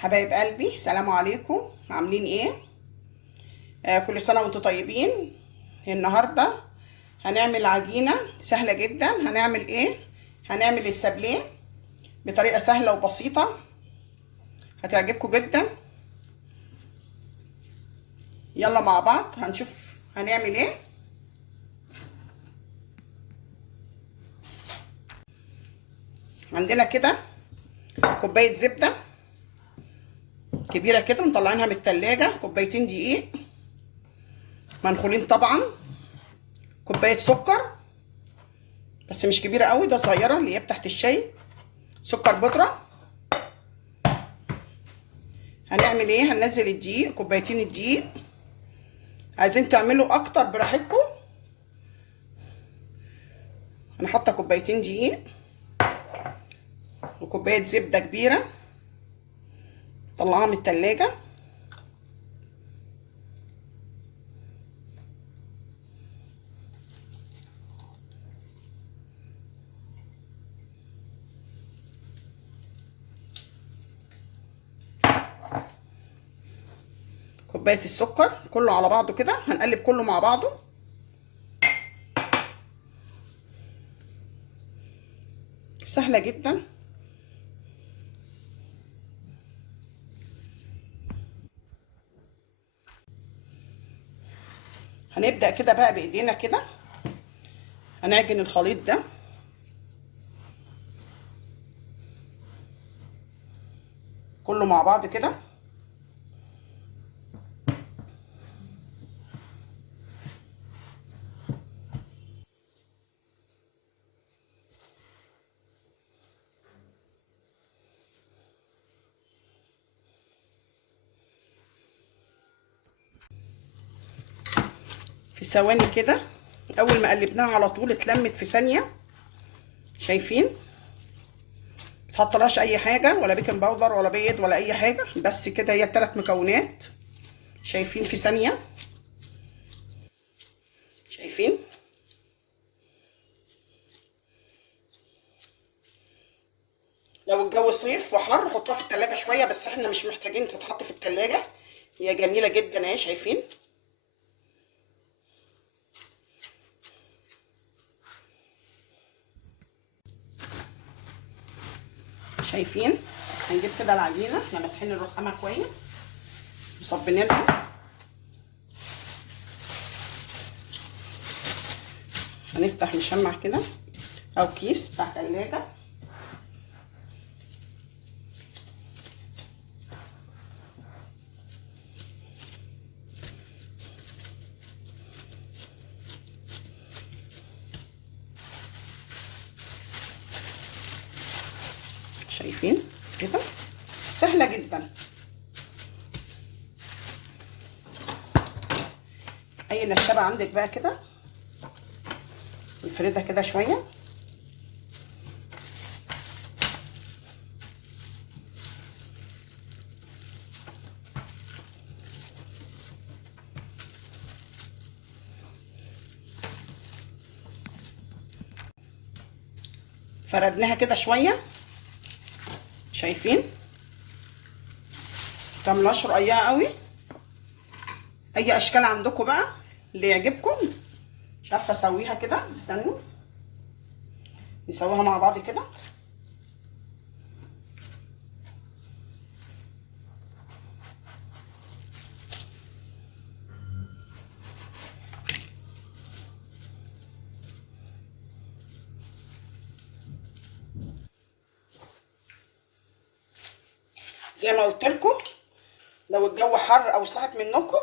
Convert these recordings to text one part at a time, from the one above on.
حبايب قلبي، السلام عليكم. عاملين ايه؟ كل سنة وانتم طيبين. النهاردة هنعمل عجينة سهلة جدا. هنعمل ايه؟ هنعمل السابليه بطريقة سهلة وبسيطة، هتعجبكم جدا. يلا مع بعض هنشوف هنعمل ايه. عندنا كده كوباية زبدة كبيرة كده مطلعينها من التلاجة، كوبايتين دقيق منخولين طبعا، كوباية سكر بس مش كبيرة قوي، ده صغيرة اللي هي بتاعت الشاي، سكر بودرة. هنعمل ايه؟ هننزل الدقيق، كوبايتين الدقيق. عايزين تعملوا اكتر براحتكم. انا حاطه كوبايتين دقيق وكوبايه زبده كبيره طلعها من التلاجة. كوبايه السكر كله على بعضه كده، هنقلب كله مع بعضه. سهله جدا. هنبدا كده بقى بايدينا كده، هنعجن الخليط ده كله مع بعض كده. في ثواني كده، اول ما قلبناها على طول اتلمت في ثانيه. شايفين؟ متحطلهاش اي حاجه، ولا بيكنج باودر ولا بيض ولا اي حاجه، بس كده هي الثلاث مكونات. شايفين؟ في ثانيه. شايفين؟ لو الجو صيف وحر حطوها في التلاجة شوية، بس احنا مش محتاجين تتحط في التلاجة، هي جميلة جدا اهي. شايفين؟ شايفين؟ هنجيب كده العجينة، احنا ماسحين الرخامة كويس مصبينينها. هنفتح نشمع كده، او كيس بتاع تلاجة. شايفين كده؟ سهلة جدا. اي نشابة عندك بقى كده نفردها كده شوية. فردناها كده شوية. شايفين؟ متعملوهاش رقيقة قوي. اي اشكال عندكم بقى اللي يعجبكم. مش عارفه اسويها كده، استنوا نسويها مع بعض كده. زي ما قلت لكم، لو الجو حر او ساعات منكم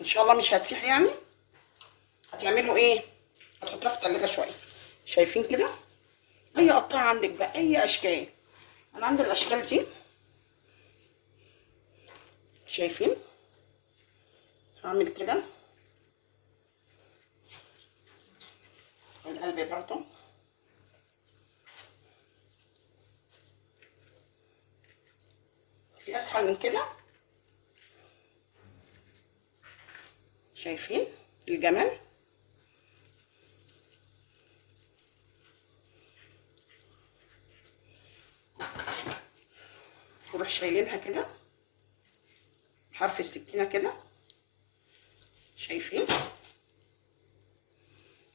ان شاء الله مش هتسيح يعني، هتعملوا ايه؟ هتحطوها في التلاجة شويه. شايفين كده؟ اي قطعه عندك بقى، اي اشكال. انا عندي الاشكال دي. شايفين؟ هعمل كده القلب برضو. في اسهل من كده؟ شايفين الجمال؟ ونروح شايلينها كده بحرف السكينه كده. شايفين؟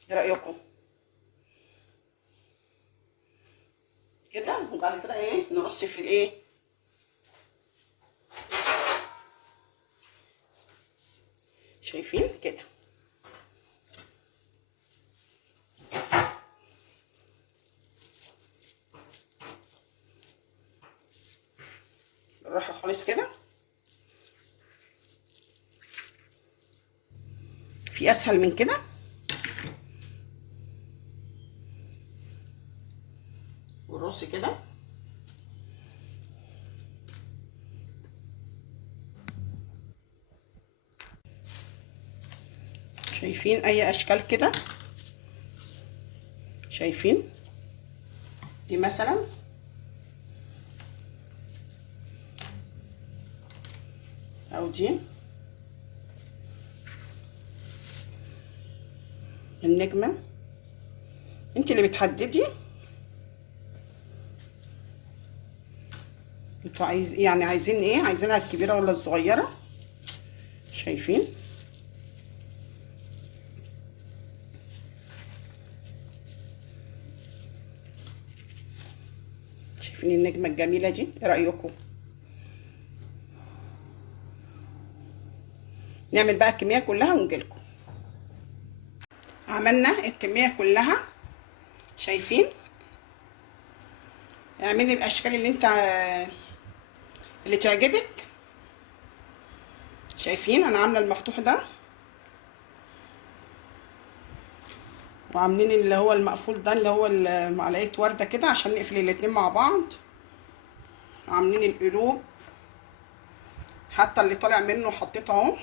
ايه رايكم كده؟ وبعد كده ايه نرص في الايه، شايفين كده. بالراحه خالص كده. في اسهل من كده؟ والرص كده. شايفين اي اشكال كده؟ شايفين دي مثلا، او دي النجمه. انت اللي بتحددي انتوا يعني عايزين ايه، عايزينها الكبيره ولا الصغيره. شايفين؟ شايفين النجمه الجميله دي؟ ايه رايكم؟ نعمل بقى الكميه كلها ونجيلكم. عملنا الكميه كلها. شايفين؟ اعملي الاشكال اللي تعجبك. شايفين انا عامله المفتوح ده، وعاملين اللي هو المقفول ده اللي هو معلقه ورده كده عشان نقفل الاتنين مع بعض. عاملين القلوب، حتى اللي طالع منه حطيته اهو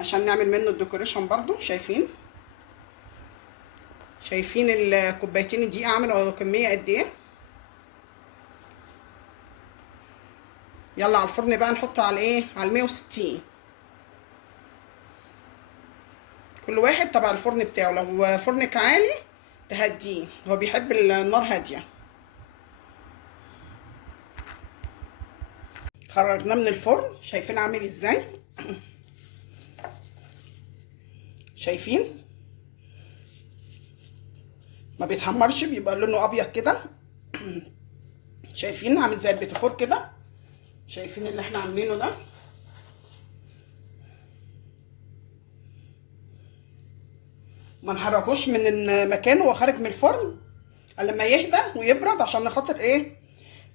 عشان نعمل منه الديكوريشن برضو. شايفين؟ شايفين الكوبايتين الدقيق عملوا كميه قد ايه؟ يلا على الفرن بقى نحطه على ايه، على 160. كل واحد طبعا الفرن بتاعه، لو فرنك عالي تهديه، هو بيحب النار هاديه. خرجناه من الفرن. شايفين عامل ازاي؟ شايفين؟ ما بيتحمرش، بيبقى لونه ابيض كده. شايفين عامل زي البيتفور كده. شايفين اللي احنا عاملينه ده؟ ما نحركوش من المكان وهو خارج من الفرن لما يهدى ويبرد عشان خاطر ايه،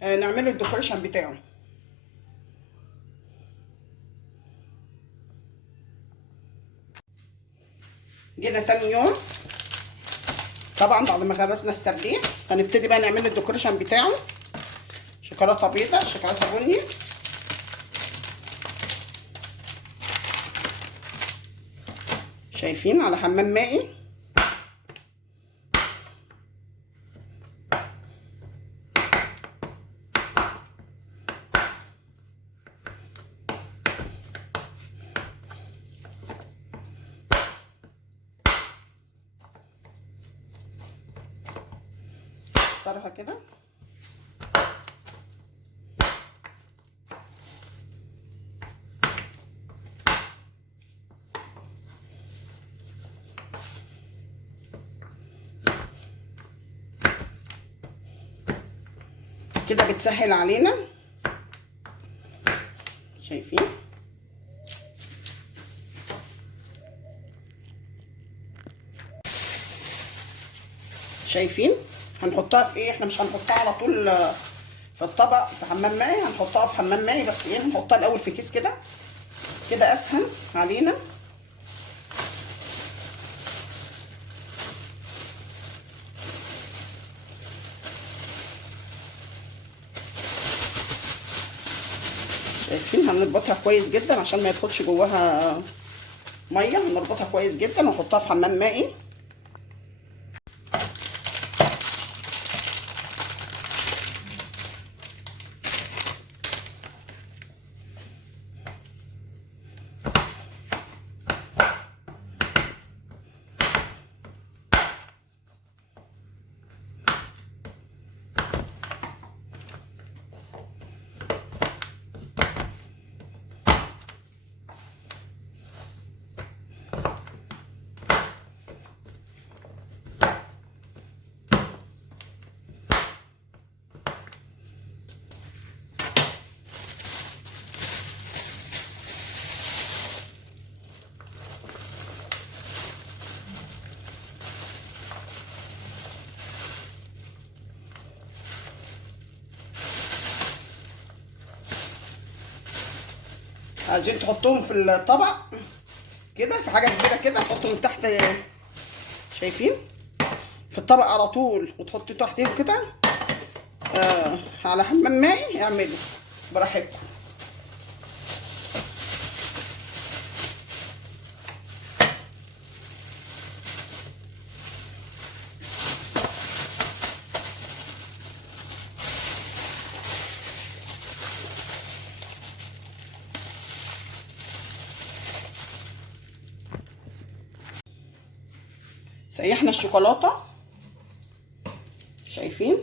نعمله الديكوريشن بتاعه. جينا تاني يوم طبعا بعد ما خبزنا السبليه هنبتدي بقى نعمل الديكوريشن بتاعه. شوكولاته بيضاء، شوكولاته بني. شايفين؟ على حمام مائي. صرها كده. كده بتسهل علينا. شايفين؟ شايفين؟ هنحطها في ايه، احنا مش هنحطها على طول في الطبق في حمام مائي، هنحطها في حمام مائي بس ايه نحطها الاول في كيس كده، كده اسهل علينا. شايفين؟ هنربطها كويس جدا عشان ما يدخلش جواها ميه. هنربطها كويس جدا ونحطها في حمام مائي. عايزين تحطوهم في الطبق كده، في حاجه كبيره كده، تحطوا من تحت، شايفين، في الطبق على طول، وتحطوا تحتين كده على حمام مائي، اعملوا براحتكم. سيحنا الشوكولاته، شايفين،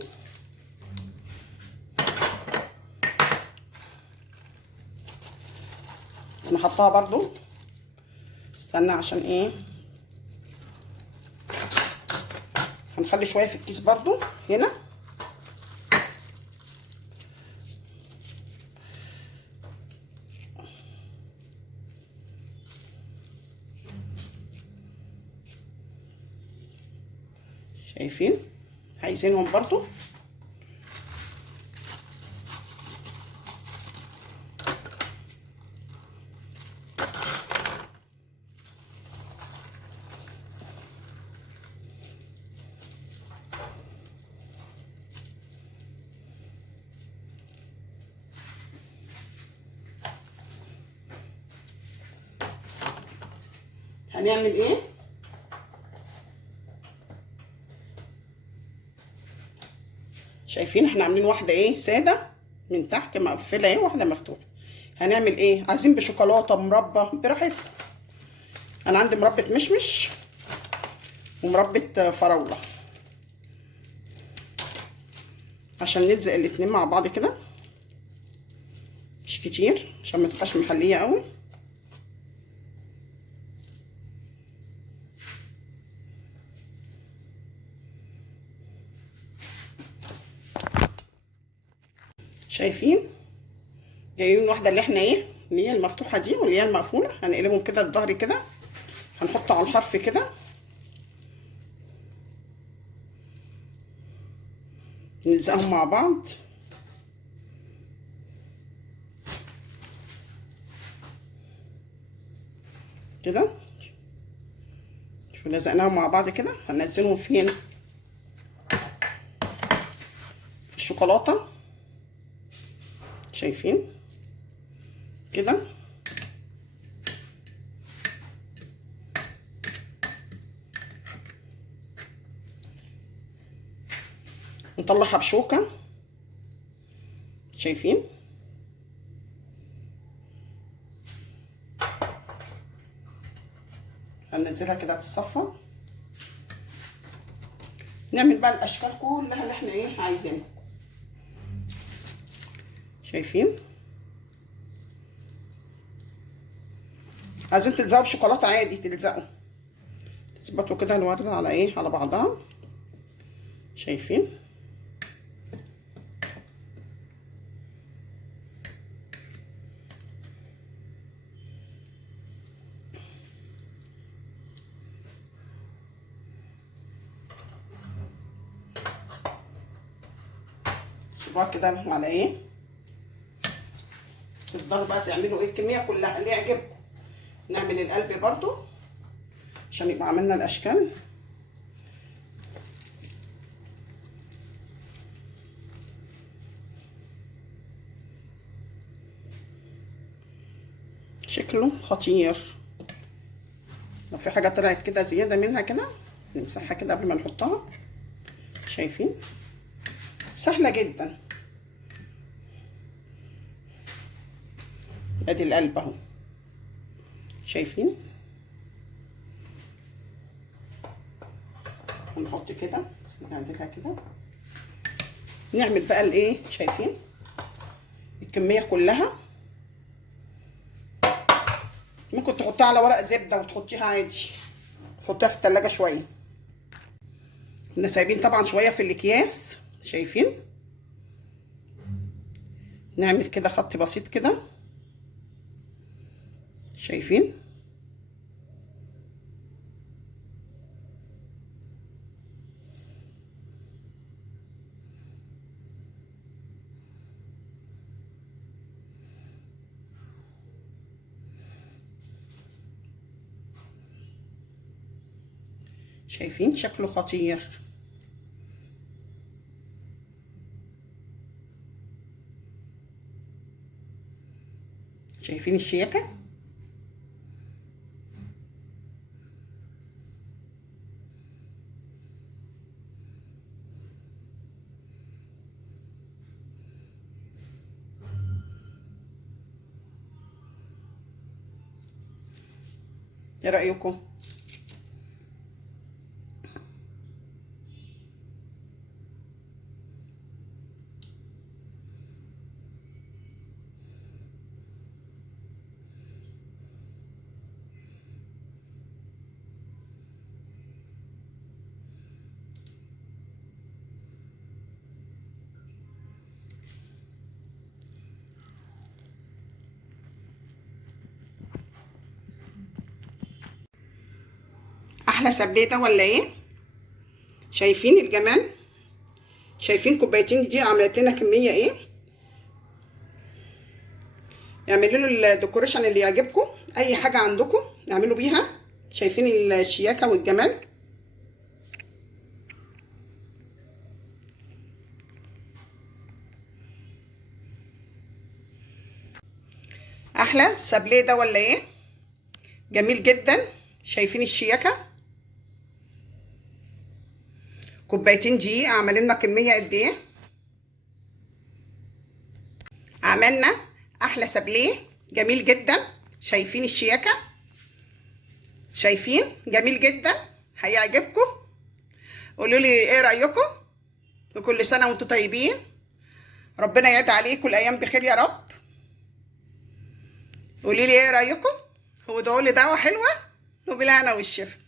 نحطها برضو، استنى عشان ايه، هنخلي شويه في الكيس برضو هنا. شايفين، عايزينهم برضو. هنعمل ايه، شايفين احنا عاملين واحده ايه ساده من تحت مقفله ايه، واحده مفتوحه. هنعمل ايه، عايزين بشوكولاته، مربى، براحتكم. انا عندي مربى مشمش ومربى فراوله، عشان نلزق الاتنين مع بعض كده، مش كتير عشان ما تبقاش محليه قوي. شايفين، جايبين واحده اللي احنا ايه، اللي هي المفتوحه دي واللي هي المقفوله، هنقلبهم كده الظهر كده، هنحطه على الحرف كده، نلزقهم مع بعض كده. شوفوا لزقناهم مع بعض كده، هننزلهم فين، في الشوكولاته، شايفين كده. نطلعها بشوكه، شايفين، هننزلها كده تتصفى. نعمل بقى الاشكال كلها اللي احنا ايه عايزينها، شايفين. عايزين تلزقوا بشوكولاته عادي تلزقوا، تثبتوا كده الورده على ايه، على بعضها، شايفين. سيبوها كده على ايه، تقدروا بقى تعملوا ايه الكميه كلها اللي يعجبكم. نعمل القلب برضو عشان يبقى عملنا الاشكال. شكله خطير. لو في حاجه طلعت كده زياده منها كده نمسحها كده قبل ما نحطها، شايفين، سهله جدا. ادي القلب اهو، شايفين. هنحط كده، نعدلها كده، نعمل بقى الايه، شايفين الكميه كلها. ممكن تحطيها على ورق زبده وتحطيها عادي، تحطيها في التلاجة شويه. كنا سايبين طبعا شويه في الاكياس، شايفين. نعمل كده خط بسيط كده، شايفين. شايفين شكله خطير. شايفين الشياكة؟ ايه رأيكم؟ احلى سبلية ولا ايه؟ شايفين الجمال؟ شايفين كوبايتين دي عملت لنا كميه ايه؟ اعملوا له الديكوريشن اللي يعجبكم، اي حاجه عندكم اعملوا بيها. شايفين الشياكه والجمال؟ احلى سابليه ده ولا ايه؟ جميل جدا. شايفين الشياكه؟ كوبايتين دقيق عملوا لنا كميه قد ايه؟ عملنا احلى سابليه جميل جدا. شايفين الشياكه؟ شايفين؟ جميل جدا، هيعجبكم. قولوا لي ايه رايكم. وكل سنه وانتم طيبين، ربنا يعيد عليكم الايام بخير يا رب. قولي لي ايه رايكم، وادعوا لي دعوه حلوه وبالهنا والشفا.